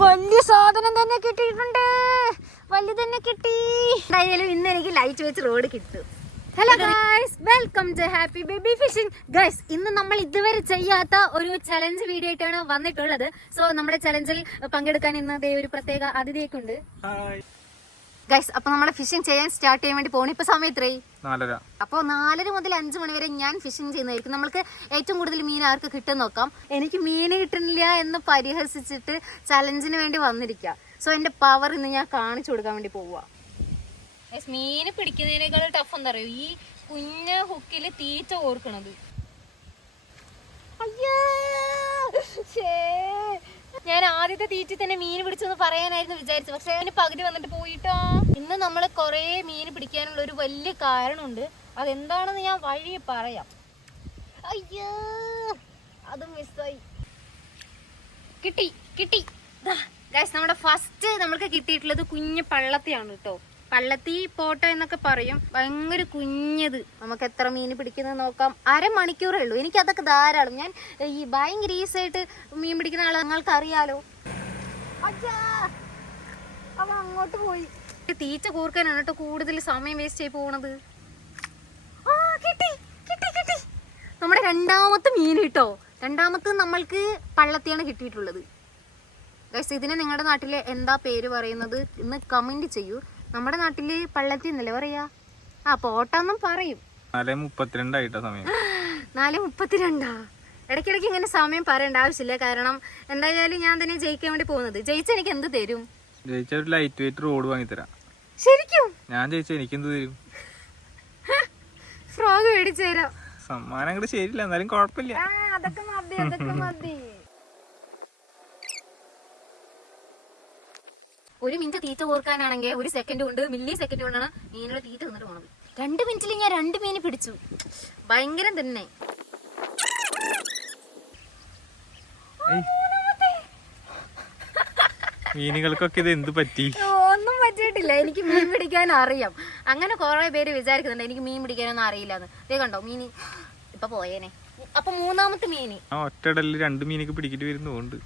വലിയ സാധനം തന്നെ കിട്ടിയിട്ടുണ്ട്. വലിയ തന്നെ കിട്ടി. എന്തായാലും ഇന്ന് എനിക്ക് ലൈറ്റ് വെച്ച് റോഡ് കിട്ടും. Hello guys, welcome to happy baby fishing. Guys, ഇന്ന് നമ്മൾ ഇതുവരെ ചെയ്യാത്ത ഒരു ചലഞ്ച് വീഡിയോ ആയിട്ടാണ് വന്നിട്ടുള്ളത്. സോ നമ്മുടെ ചലഞ്ചിൽ പങ്കെടുക്കാൻ ഇന്ന് ഒരു പ്രത്യേക അതിഥിയൊക്കെ ഉണ്ട്. ഗൈസ്, അപ്പൊ നമ്മളെ ഫിഷിംഗ് ചെയ്യാൻ സ്റ്റാർട്ട് ചെയ്യാൻ വേണ്ടി പോകണം. ഇപ്പൊ സമയം എത്രയായി? 4:30. അപ്പോൾ 4:30 മുതൽ 5 മണി വരെ ഞാൻ ഫിഷിംഗ് ചെയ്യുന്നതായിരിക്കും. നമുക്ക് ഏറ്റവും കൂടുതൽ മീൻ ആർക്ക് കിട്ടും നോക്കാം. എനിക്ക് മീൻ കിട്ടുന്നില്ല എന്ന് പരിഹസിച്ചിട്ട് ചലഞ്ചിന് വേണ്ടി വന്നിരിക്കുക. സോ എന്റെ പവർ ഇന്ന് ഞാൻ കാണിച്ചു കൊടുക്കാൻ വേണ്ടി പോവുക. മീന് പിടിക്കുന്നതിനേക്കാൾ ടഫ് എന്താ അറിയോ, ഈ കുഞ്ഞ ഹുക്കില് തീറ്റ ഓർക്കണത്. അയ്യോ, ഞാൻ ആദ്യത്തെ തീറ്റ തന്നെ മീൻ പിടിച്ചെന്ന് പറയാനായിരുന്നു വിചാരിച്ചത്. പക്ഷെ അതിന് പകുതി വന്നിട്ട് പോയിട്ടോ. ഇന്ന് നമ്മൾ കുറെ മീൻ പിടിക്കാനുള്ള ഒരു വലിയ കാരണമുണ്ട്. അതെന്താണെന്ന് ഞാൻ വഴി പറയാം. അയ്യോ, അത് മിസ്സായി. കിട്ടി കിട്ടി. ഗൈസ്, നമ്മുടെ ഫസ്റ്റ് നമ്മൾക്ക് കിട്ടിയിട്ടുള്ളത് കുഞ്ഞ് പള്ളത്തിയാണ് കേട്ടോ. പള്ളത്തി പോട്ട എന്നൊക്കെ പറയും. ഭയങ്കര കുഞ്ഞത്. നമുക്ക് എത്ര മീൻ പിടിക്കുന്നത് നോക്കാം. 1/2 മണിക്കൂറേ ഉള്ളൂ. എനിക്ക് അതൊക്കെ ധാരാളം. ഞാൻ ഈ ഭയങ്കര ഈസിയായിട്ട് മീൻ പിടിക്കുന്ന ആളെ നിങ്ങൾക്ക് അറിയാലോ. അവ അങ്ങോട്ട് പോയി. തീറ്റ കൂർക്കാനാണ് കേട്ടോ കൂടുതൽ സമയം വേസ്റ്റ് ആയി പോണത്. കിട്ടി കിട്ടി കിട്ടി. നമ്മുടെ രണ്ടാമത്തെ മീൻ കിട്ടോ. രണ്ടാമത്തെ നമ്മൾക്ക് പള്ളത്തിയാണ് കിട്ടിയിട്ടുള്ളത്. ഗൈസ്, ഇതിനെ നിങ്ങളുടെ നാട്ടിലെ എന്താ പേര് പറയുന്നത് എന്ന് കമന്റ് ചെയ്യൂ. നമ്മുടെ നാട്ടില് പള്ളത്തി എന്നല്ലേ പറയാ. പോട്ടാന്നും പറയും. 4:32 ആയിട്ടാ സമയം. 4:32. ഇടയ്ക്കിടയ്ക്ക് ഇങ്ങനെ സമയം പറയേണ്ട ആവശ്യമില്ല. കാരണം എന്തായാലും ഞാൻ തന്നെ ജയിക്കാൻ വേണ്ടി പോകുന്നത്. ജയിച്ച എനിക്ക് എന്ത് തരും? ജയിച്ച ഒരു ലൈറ്റ് വെയിറ്റ് റോഡ് വാങ്ങി തരാം. ശരിക്കും? ഞാൻ ജയിച്ച എനിക്ക് എന്ത് തരും? ഫ്രോഗ് മേടിച്ചു തരാം. സമ്മാനം അങ്ങോട്ട് ശരിയില്ല, എന്നാലും കുഴപ്പമില്ല. അതൊക്കെ മതി, അതൊക്കെ മതി. 1 മിനിറ്റ് തീറ്റ കോർക്കാനാണെങ്കിൽ 1 സെക്കൻഡ് കൊണ്ട് മില്ലി സെക്കൻഡ് കൊണ്ടാണ് മീനുടെ തീറ്റ വന്നിട്ട് പോണത്. 2 മിനിറ്റിൽ ഞാൻ 2 മീൻ പിടിച്ചു. ഭയങ്കരം തന്നെ. മീനുകൾക്കൊക്കെ ഇത് എന്ത് പറ്റി? ഒന്നും പറ്റിയിട്ടില്ല. എനിക്ക് മീൻ പിടിക്കാൻ അറിയാം. അങ്ങനെ കുറെ പേര് വിചാരിക്കുന്നുണ്ട് എനിക്ക് മീൻ പിടിക്കാനൊന്നും അറിയില്ലാന്ന്. ഇതേ കണ്ടോ മീന് ഇപ്പൊ പോയേനെ. അപ്പൊ മൂന്നാമത്തെ മീന് ഒറ്റടലിൽ 2 മീനൊക്കെ പിടിക്കിട്ട് വരുന്നുണ്ട്.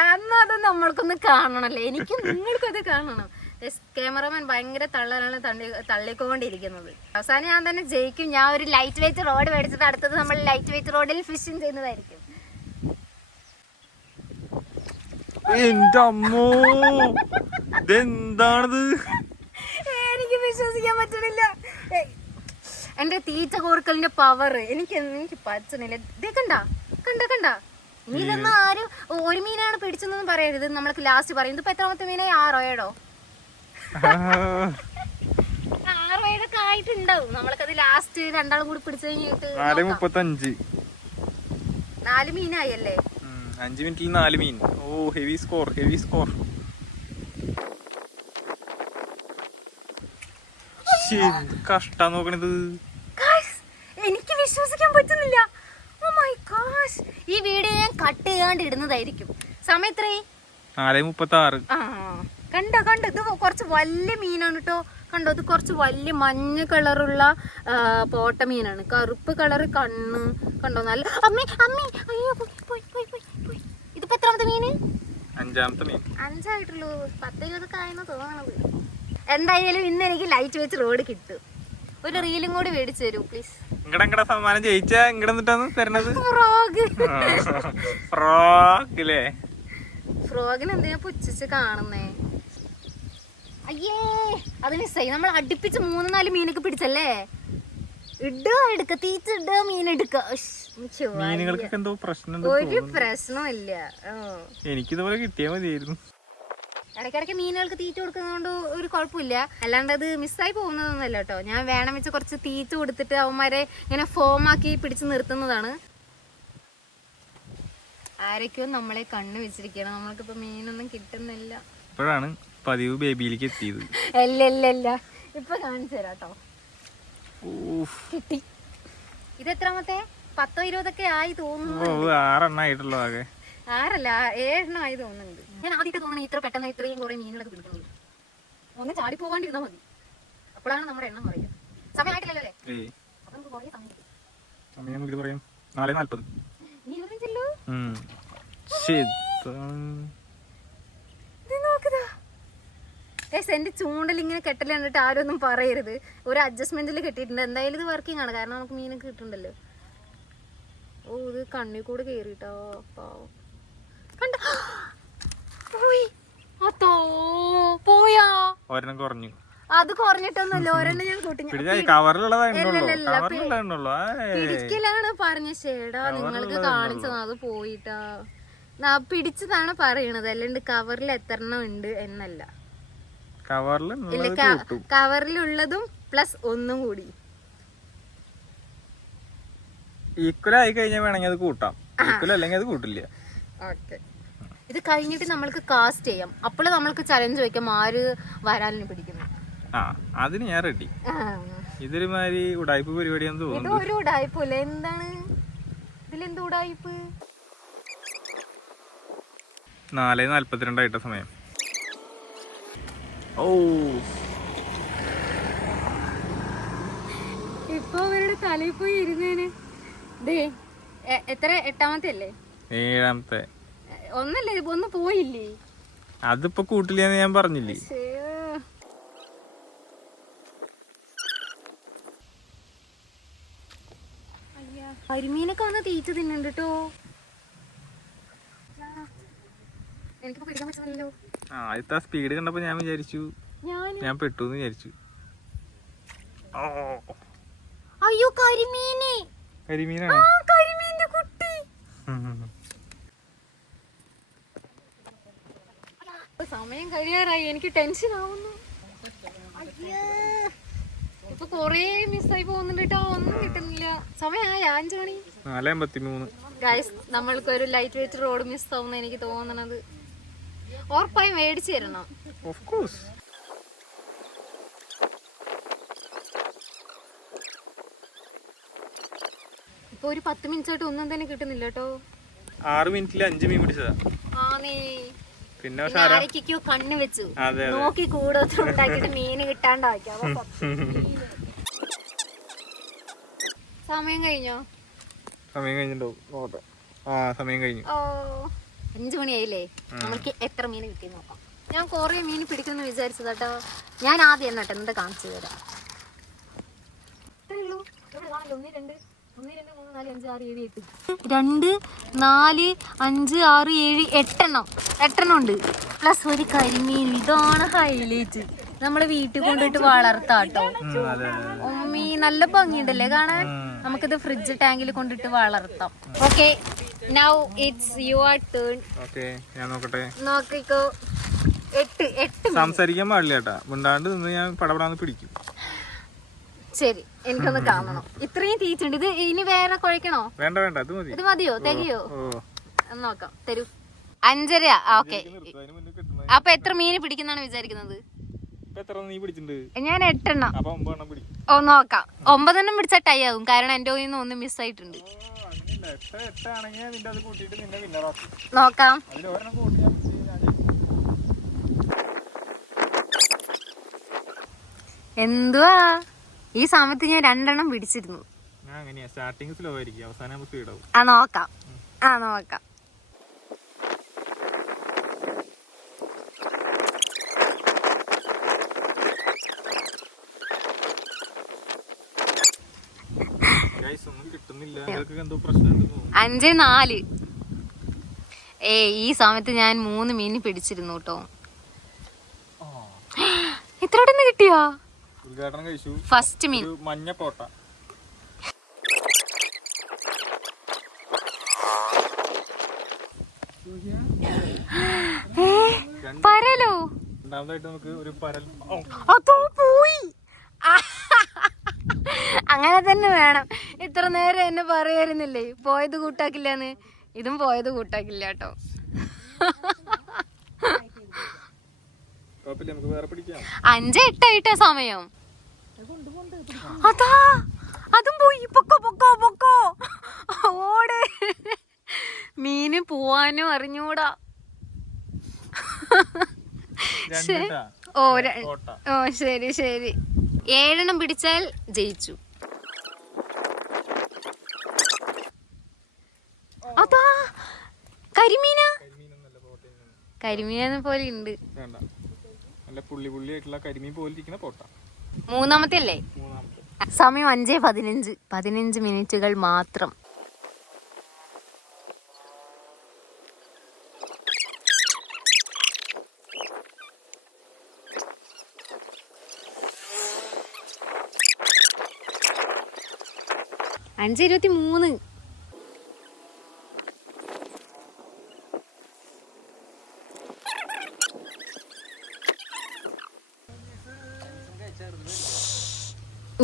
അന്ന് അത് നമ്മൾക്കൊന്ന് കാണണല്ലേ. എനിക്ക് നിങ്ങൾക്കത് കാണണം. ക്യാമറമാൻ ഭയങ്കര തള്ളലാണ് തള്ളിക്കൊണ്ടിരിക്കുന്നത്. അവസാനം ഞാൻ തന്നെ ജയിക്കും. ഞാൻ ഒരു ലൈറ്റ് വെയിറ്റ് റോഡ് മേടിച്ചിട്ട് അടുത്തത് നമ്മൾ ലൈറ്റ് വെയിറ്റ് റോഡിൽ ഫിഷിംഗ് ചെയ്യുന്നതായിരിക്കും. എന്റെ അമ്മോ, ഇതെന്താണത്? എനിക്ക് വിശ്വസിക്കാൻ പറ്റണില്ല. എന്റെ തീറ്റ കോർക്കലിന്റെ പവർ എനിക്ക് പറ്റുന്നില്ല. ഇതേ കണ്ട കണ്ട കണ്ട. ഇനി ഇതൊന്നും ആരും 1 മീനാണ് പിടിച്ചെന്നൊന്നും പറയരുത്. നമ്മൾക്ക് ലാസ്റ്റ് പറയും. ഇതിപ്പോ എത്രാമത്തെ മീനായി? 6 or 7? 6 or 7 ആയിട്ടുണ്ടാവും. നമ്മൾക്കത് ലാസ്റ്റ് രണ്ടാളും കൂടി പിടിച്ചു കഴിഞ്ഞിട്ട് 4:35. 4 മീനായി അല്ലേ? 5 മിനിറ്റിൽ 4 മീൻ. ഓ, ഹെവി സ്കോർ, ഹെവി സ്കോർ. കഷ്ടാ നോക്കണത്. എനിക്ക് വിശ്വസിക്കാൻ പറ്റുന്നില്ല. ഈ വീഡിയോ ഞാൻ കട്ട് ചെയ്യാണ്ട് ഇടുന്നതായിരിക്കും. സമയം എത്രയായി? 4:36. കണ്ടോ കണ്ടോ, ഇത് കുറച്ച് വലിയ മീനാണ് കേട്ടോ. കണ്ടോ, ഇത് കുറച്ച് വലിയ മഞ്ഞ കളറുള്ള പോട്ട മീനാണ്. കറുപ്പ് കളറ് കണ്ണ് കണ്ടോ. നല്ല അമ്മേ അമ്മേ, അയ്യോ പോയി പോയി പോയി പോയി. ഇതിപ്പോ എത്രാമത്തെ മീന്? 5ാമത്തെ മീൻ. 5 ആയിട്ടുള്ളൂ. 10-20 ആയെന്ന് തോന്നണത്. എന്തായാലും ഇന്ന് എനിക്ക് ലൈറ്റ് വെച്ച് റോഡ് കിട്ടും. ഒരു റീലും കൂടി മേടിച്ചു തരൂ പ്ലീസ്. ഇങ്ങടെ സമ്മാനം ജയിച്ച ഇങ്ങടെന്നിട്ടാണ് തരണത്. ഫ്രോഗിന് എന്തിനാ പുച്ഛിച്ച് കാണുന്നേ? അയ്യേ, അത് മിസ്സായി. നമ്മൾ അടുപ്പിച്ച് 3-4 മീനൊക്കെ പിടിച്ചല്ലേ. എടുക്ക തീറ്റ ഇടുക, മീൻ എടുക്ക. ഒരു പ്രശ്നമില്ല. എനിക്കിതുപോലെ കിട്ടിയാ മതിയായിരുന്നു. ഇടയ്ക്കിടയ്ക്ക് മീനുകൾക്ക് തീറ്റ കൊടുക്കുന്നതുകൊണ്ട് ഒരു കുഴപ്പമില്ല. അല്ലാണ്ട് അത് മിസ്സായി പോകുന്നതൊന്നുമല്ല കേട്ടോ. ഞാൻ വേണം വെച്ച് കുറച്ച് തീറ്റ കൊടുത്തിട്ട് അവന്മാരെ ഇങ്ങനെ ഫോമാക്കി പിടിച്ചു നിർത്തുന്നതാണ്. ആരൊക്കെയോ നമ്മളെ കണ്ണ് വെച്ചിരിക്കണം. നമ്മൾക്കിപ്പോ മീനൊന്നും കിട്ടുന്നില്ല. ഇപ്പോഴാണ് പതിവ് ബേബിയിലേക്ക് എത്തിയത്. അല്ല ഇപ്പൊ കാണിച്ചു തരാം കേട്ടോ. കിട്ടി. ഇത് എത്രാമത്തെ? 10-20 ആയി തോന്നുന്നു. 6 എണ്ണം ആയിട്ടുള്ളൂ. ആകെ 6 അല്ല 7 ആയി തോന്നുന്നുണ്ട്. ഞാൻ ആദ്യമായിട്ട് തോന്നുന്നു ഇത്ര പെട്ടെന്ന് ഇത്രയും കുറെ മീനുകളൊക്കെ പിടിക്കുന്നത്. ഒന്ന് ചാടി പോകാണ്ടിരുന്നാ മതി. അപ്പോഴാണ് നമ്മുടെ എണ്ണം പറയുക. സമയം ആയിട്ടില്ലല്ലോ അല്ലേ? അപ്പൊ നമുക്ക് കുറേ സമയം പറയാം. 4:40. എന്റെ ചൂണ്ടൽ ഇങ്ങനെ കെട്ടൽ കണ്ടിട്ട് ആരും ഒന്നും പറയരുത്. ഒരു അഡ്ജസ്റ്റ്മെന്റിൽ കെട്ടിയിട്ടുണ്ട്. എന്തായാലും ഇത് വർക്കിംഗ് ആണ്, കാരണം നമുക്ക് മീനൊക്കെ കിട്ടുന്നുണ്ടല്ലോ. ഓ ഇത് കണ്ണി കൂടെ കേറിട്ടോ പാവം. കണ്ട പോയി. അതോ പോയാ ഒരെണ്ണം കുറഞ്ഞു. അത് കുറഞ്ഞിട്ടൊന്നുമല്ല, ഒരെണ്ണം ഞാൻ കൂട്ടി. പിടിക്കലാണ് പറഞ്ഞ ശേടാ, നിങ്ങൾക്ക് കാണിച്ചത് അത് പോയിട്ടാ. പിടിച്ചതാണ് പറയണത്, അല്ലാണ്ട് കവറിൽ എത്ര എണ്ണം ഉണ്ട് എന്നല്ല. കവറിലുള്ളതും പ്ലസ് ഒന്നും കൂടി ഈക്വൽ ആയി കഴിഞ്ഞാൽ വേണമെങ്കിൽ അത് കൂട്ടാം, ഈക്വൽ അല്ലെങ്കിൽ അത് കൂട്ടില്ല. ഓക്കെ, ഇത് കഴിഞ്ഞിട്ട് നമ്മൾക്ക് കാസ്റ്റ് ചെയ്യാം. അപ്പോൾ നമ്മൾക്ക് ചലഞ്ച് വെക്കാം ആര് വരാലിന് പിടിക്കുന്നു. അതിന് ഞാൻ റെഡി. ഇതൊരു മാതിരി ഉടായ്പ പരിപാടിയാന്ന് തോന്നുന്നു. ഇത് ഒരു ഉടായ്പല്ലേ, എന്താണ് ഇതിലെന്ത് ഉടായ്പ്? 4:42 സമയം. ഓ ഇപ്പൊ അവരുടെ തലയിൽ പോയി ഇരുന്നേന്. എത്ര എട്ടാമത്തെ അല്ലേ? 7ാമത്തെ. ഒന്നല്ലേ, ഒന്ന് പോയില്ലേ? അതിപ്പോ കൂട്ടില്ലെന്ന് ഞാൻ പറഞ്ഞില്ലേ. കരിമീനൊക്കെ വന്ന് തീറ്റ തിന്നുണ്ട് കേട്ടോ. എനിക്കിപ്പോ പിടിക്കാൻ പറ്റുന്നില്ലല്ലോ. ആദ്യത്തെ സ്പീഡ് കണ്ടപ്പോ ഞാൻ വിചാരിച്ചു ഞാൻ പെട്ടു വിചാരിച്ചു. അയ്യോ കരിമീന്, കരിമീനാണ്, കരിമീന്റെ കുട്ടി. സമയം കഴിയാറായി, എനിക്ക് ടെൻഷൻ ആവുന്നു. ഇപ്പൊ കൊറേ മിസ്സായി പോകുന്നുണ്ട് കേട്ടോ, ഒന്നും കിട്ടുന്നില്ല. സമയമായ 5 മണി. 4:53. ഗൈസ്, നമ്മൾക്ക് ഒരു ലൈറ്റ് വെയിറ്റ് റോഡ് മിസ് ആവുന്ന എനിക്ക് തോന്നണത്. ഉറപ്പായും മേടിച്ചു തരണം. Of course. ഇപ്പൊ ഒരു 10 മിനിറ്റ് ആയിട്ട് ഒന്നും തന്നെ കിട്ടുന്നില്ല കേട്ടോ. 6 മിനിറ്റിൽ 5 മീൻ പിടിച്ചതാ. പിന്നെ ആരൊക്കെയോ കണ്ണു വെച്ചു നോക്കി കൂടുതൽ ഉണ്ടാക്കിട്ട് മീന് കിട്ടാണ്ടാക്കിയോ. സമയം കഴിഞ്ഞോ? സമയം കഴിഞ്ഞിട്ടുണ്ടോ? സമയം കഴിഞ്ഞു. 5 മണിയായില്ലേ? നമുക്ക് എത്ര മീൻ കിട്ടി നോക്കാം. ഞാൻ കൊറേ മീൻ പിടിക്കുമെന്ന് വിചാരിച്ചത് കേട്ടോ. ഞാൻ ആദ്യം എന്നിട്ട് എന്നിട്ട് കാണിച്ചു തരാം. 1 2 3 4 5 6 7 8 ഉണ്ട്, പ്ലസ് ഒരു കരിമീൻ. ഇതാണ് ഹൈലൈറ്റ്. നമ്മള് വീട്ടിൽ കൊണ്ടിട്ട് വളർത്താട്ടോ. ഉമ്മി നല്ല ഭംഗിയുണ്ടല്ലേ കാണാൻ. നമുക്കിത് ഫ്രിഡ്ജ് ടാങ്കിൽ കൊണ്ടിട്ട് വളർത്താം. Okay, now it's your turn. ഞാൻ നോക്കട്ടെ. നോക്കിക്കോ. 8 സംസാരിക്കാൻ പാടില്ല കേട്ടാ, മിണ്ടാണ്ട് നിന്ന് ഞാൻ പടപടാന്ന് പിടിക്കും. ശരി, എനിക്കൊന്ന് കാണണം. ഇത്രയും തീറ്റുണ്ട്. ഇത് ഇനി വേറെ കുഴക്കണോ? വേണ്ട വേണ്ട, ഇത് മതി. ഇത് മതിയോ? തികയോ? നോക്കാം, തരൂ. 5:30. ഓക്കെ, അപ്പൊ എത്ര മീന് പിടിക്കുന്നാണ് വിചാരിക്കുന്നത്? ഞാൻ 8 എണ്ണം. ഓ നോക്കാം. 9 എണ്ണം പിടിച്ചാൽ ടൈ ആകും, കാരണം എന്റെ കയ്യിൽ നിന്ന് ഒന്ന് മിസ്സായിട്ടുണ്ട്. നോക്കാം. എന്തുവാ ഈ സമയത്ത് ഞാൻ 2 എണ്ണം പിടിച്ചിരുന്നു. നോക്കാം. നോക്കാം. അഞ്ച് 4. ഈ സമയത്ത് ഞാൻ 3 മീൻ പിടിച്ചിരുന്നു കേട്ടോ. ഇത്ര പെട്ടെന്ന് കിട്ടിയോ? ഫസ്റ്റ് മീൻ മഞ്ഞ പോട്ട. പരലോ? രണ്ടാമതായിട്ട് നമുക്ക് ഒരു പരൽ. അതോ പോയി. അങ്ങനെ തന്നെ വേണം. ഇത്ര നേരം എന്നെ പറയായിരുന്നില്ലേ പോയത് കൂട്ടാക്കില്ലാന്ന്. ഇതും പോയത് കൂട്ടാക്കില്ല കേട്ടോ. 5-8 ആയിട്ടാ സമയം. അതാ അതും പോയി. പൊക്കോ പൊക്കോ പൊക്കോ, ഓട്. മീന് പോവാനും അറിഞ്ഞൂടാ. ഓ ശരി ശരി. 7 എണ്ണം പിടിച്ചാൽ ജയിച്ചു. അതാ കരിമീന. കരിമീന പോലെ ഉണ്ട്. നല്ല പുള്ളി പുള്ളിയായിട്ടുള്ള കരിമീൻ പോലെ ഇരിക്കുന്ന പോട്ട. മൂന്നാമത്തെ അല്ലേ? മൂന്നാമത്തെ. സമയം 5:15. 15 മിനിറ്റുകൾ മാത്രം. അഞ്ച് 23.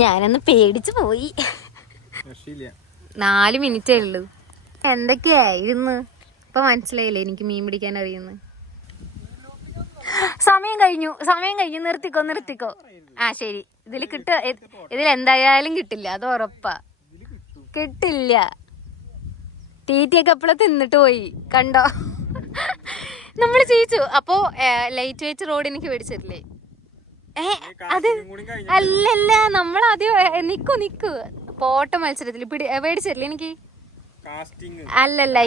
ഞാനൊന്ന് പേടിച്ചു പോയി. 4 മിനിറ്റേ ഉള്ളൂ. എന്തൊക്കെയായിരുന്നു ഇപ്പൊ മനസ്സിലായില്ലേ എനിക്ക് മീൻ പിടിക്കാൻ അറിയുന്നു. സമയം കഴിഞ്ഞു. നിർത്തിക്കോ. ആ ശരി. ഇതിൽ എന്തായാലും കിട്ടില്ല, അത് ഉറപ്പാ. കിട്ടില്ല. തീറ്റയൊക്കെ എപ്പോഴും തിന്നിട്ട് പോയി കണ്ടോ. നമ്മള് ചെയ്യിച്ചു. അപ്പോ ലൈറ്റ് വെയിറ്റ് റോഡ് എനിക്ക് മേടിച്ചിട്ടില്ലേ? അത് അല്ലല്ല, നമ്മളാദ്യം നിക്കു പോട്ട മത്സരത്തില് മേടിച്ചിട്ടില്ലേ എനിക്ക്? അല്ലല്ല,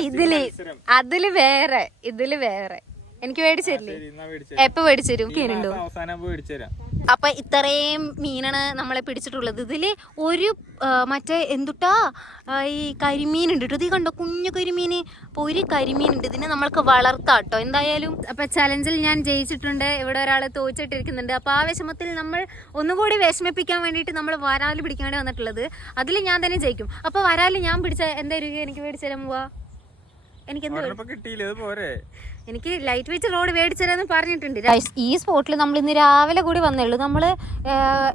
അതില് വേറെ എനിക്ക് മേടിച്ചിട്ടില്ലേ? എപ്പ മേടിച്ചു? അപ്പൊ ഇത്രയും മീനാണ് നമ്മളെ പിടിച്ചിട്ടുള്ളത്. ഇതില് ഒരു മറ്റേ എന്തുട്ടാ ഈ കരിമീൻ ഉണ്ട് കേട്ടോ. ഇത് കണ്ടോ, കുഞ്ഞു കരിമീന്. അപ്പൊ ഒരു കരിമീൻ ഉണ്ട്. ഇതിനെ നമ്മൾക്ക് വളർത്താട്ടോ എന്തായാലും. അപ്പൊ ചലഞ്ചിൽ ഞാൻ ജയിച്ചിട്ടുണ്ട്. ഇവിടെ ഒരാള് തോച്ചിട്ടിരിക്കുന്നുണ്ട്. അപ്പൊ ആ വിഷമത്തിൽ നമ്മൾ ഒന്നുകൂടി വിഷമിപ്പിക്കാൻ വേണ്ടിയിട്ട് നമ്മൾ വരാല് പിടിക്കാൻ വേണ്ടി വന്നിട്ടുള്ളത്. അതിൽ ഞാൻ തന്നെ ജയിക്കും. അപ്പൊ വരാല് ഞാൻ പിടിച്ച എന്തായാലും എനിക്ക് മേടിച്ചു തരാൻ പോവാ. എനിക്ക് ലൈറ്റ് വെയിറ്റ് റോഡ് മേടിച്ചതെന്ന് പറഞ്ഞിട്ടുണ്ട്. ഈ സ്പോട്ടിൽ നമ്മൾ ഇന്ന് രാവിലെ കൂടി വന്നേള്ളൂ. നമ്മള്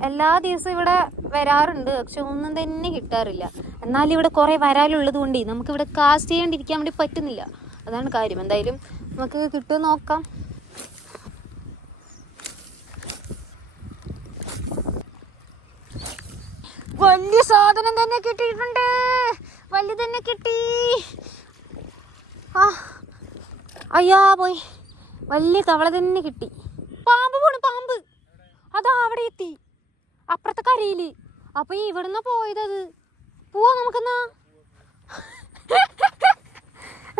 എല്ലാ ദിവസവും ഇവിടെ വരാറുണ്ട്, പക്ഷെ ഒന്നും തന്നെ കിട്ടാറില്ല. എന്നാലും ഇവിടെ കുറെ വരാലുള്ളത് കൊണ്ട് നമുക്ക് ഇവിടെ കാസ്റ്റ് ചെയ്യാണ്ടിരിക്കാൻ വേണ്ടി പറ്റുന്നില്ല. അതാണ് കാര്യം. എന്തായാലും നമുക്ക് കിട്ടുമോ നോക്കാം. വലിയ സാധനം തന്നെ കിട്ടിയിട്ടുണ്ട്. വലിയ തന്നെ കിട്ടി. അയ്യാ പോയി. വലിയ തവള തന്നെ കിട്ടി. പാമ്പ് അതാ അവിടെ എത്തി, അപ്പുറത്തെ കരയില്. അപ്പൊ ഇവിടുന്ന് പോയത്. അത് പോവാ നമുക്കെന്നാ.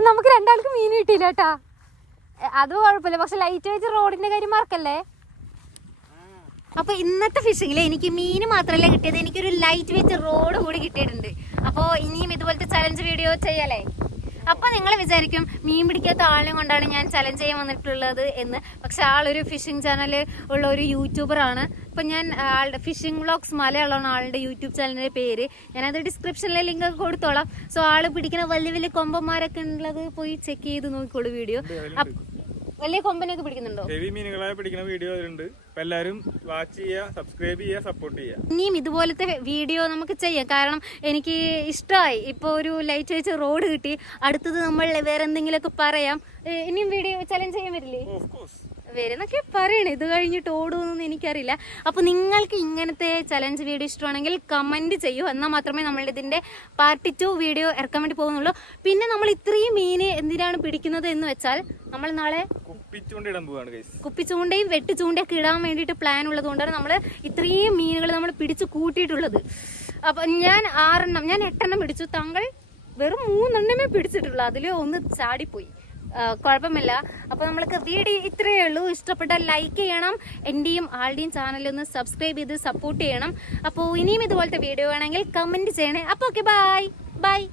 നമുക്ക് രണ്ടാൾക്ക് മീൻ കിട്ടിയില്ല കേട്ടാ. അത് കുഴപ്പമില്ല, പക്ഷെ ലൈറ്റ് വെച്ച് റോഡിന്റെ കാര്യം മറക്കല്ലേ. അപ്പൊ ഇന്നത്തെ ഫിഷിങ്ങില് എനിക്ക് മീൻ മാത്രമല്ല കിട്ടിയത്, എനിക്കൊരു ലൈറ്റ് വെച്ച് റോഡ് കൂടി കിട്ടിയിട്ടുണ്ട്. അപ്പൊ ഇനിയും ഇതുപോലത്തെ ചലഞ്ച് വീഡിയോ ചെയ്യാലേ. അപ്പൊ നിങ്ങൾ വിചാരിക്കും മീൻ പിടിക്കാത്ത ആളിനെ കൊണ്ടാണ് ഞാൻ ചലഞ്ച് ചെയ്യാൻ വന്നിട്ടുള്ളത് എന്ന്. പക്ഷെ ആളൊരു ഫിഷിംഗ് ചാനൽ ഉള്ള ഒരു യൂട്യൂബർ ആണ്. അപ്പൊ ഞാൻ ആളുടെ ഫിഷിംഗ് വ്ളോഗ്സ് മലയാളമാണ് ആളുടെ യൂട്യൂബ് ചാനലിന്റെ പേര്. ഞാനത് ഡിസ്ക്രിപ്ഷനിലെ ലിങ്ക് ഒക്കെ കൊടുത്തോളാം. സോ ആള് പിടിക്കുന്ന വലിയ വലിയ കൊമ്പന്മാരൊക്കെ ഉള്ളത് പോയി ചെക്ക് ചെയ്ത് നോക്കിക്കോളൂ വീഡിയോ. വലിയ കൊമ്പനൊക്കെ പിടിക്കുന്നുണ്ടോ? ഹെവി മീനുകളെ പിടിക്കുന്ന വീഡിയോ ഉണ്ട്. എല്ലാവരും വാച്ച് ചെയ്യുക, സബ്സ്ക്രൈബ് ചെയ്യുക, സപ്പോർട്ട് ചെയ്യുക. ഇനിയും ഇതുപോലത്തെ വീഡിയോ നമുക്ക് ചെയ്യാം. കാരണം എനിക്ക് ഇഷ്ടമായി. ഇപ്പോൾ ഒരു ലൈറ്റ് വെച്ച് റോഡ് കിട്ടി. അടുത്തത് നമ്മൾ വേറെ എന്തെങ്കിലുമൊക്കെ പറയാം. ഇനിയും വീഡിയോ ചലഞ്ച് ചെയ്യാൻ വരില്ലേ? വരുന്നൊക്കെ പറയണേ. ഇത് കഴിഞ്ഞിട്ട് ഓടുമെന്നൊന്നും എനിക്കറിയില്ല. അപ്പോൾ നിങ്ങൾക്ക് ഇങ്ങനത്തെ ചലഞ്ച് വീഡിയോ ഇഷ്ടമാണെങ്കിൽ കമൻറ്റ് ചെയ്യൂ. എന്നാൽ മാത്രമേ നമ്മളുടെ ഇതിൻ്റെ പാർട്ട് 2 വീഡിയോ ഇറക്കാൻ വേണ്ടി പോകുന്നുള്ളൂ. പിന്നെ നമ്മൾ ഇത്രയും മീന് എന്തിനാണ് പിടിക്കുന്നത് എന്ന് വെച്ചാൽ, നമ്മൾ നാളെ കുപ്പിച്ചൂണ്ടയും വെട്ടിച്ചൂണ്ടയൊക്കെ ഇടാൻ വേണ്ടിയിട്ട് പ്ലാൻ ഉള്ളത് കൊണ്ടാണ് നമ്മൾ ഇത്രയും മീനുകൾ നമ്മൾ പിടിച്ച് കൂട്ടിയിട്ടുള്ളത്. അപ്പം ഞാൻ 8 പിടിച്ചു. താങ്കൾ വെറും 3 പിടിച്ചിട്ടുള്ളൂ. അതിൽ 1 ചാടിപ്പോയി. കുഴപ്പമില്ല. അപ്പോൾ നമ്മൾക്ക് വീഡിയോ ഇത്രയേ ഉള്ളൂ. ഇഷ്ടപ്പെട്ടാൽ ലൈക്ക് ചെയ്യണം. എൻ്റെയും ആളുടെയും ചാനലൊന്ന് സബ്സ്ക്രൈബ് ചെയ്ത് സപ്പോർട്ട് ചെയ്യണം. അപ്പോൾ ഇനിയും ഇതുപോലത്തെ വീഡിയോ വേണമെങ്കിൽ കമൻറ്റ് ചെയ്യണേ. അപ്പോൾ ഓക്കെ, ബൈ.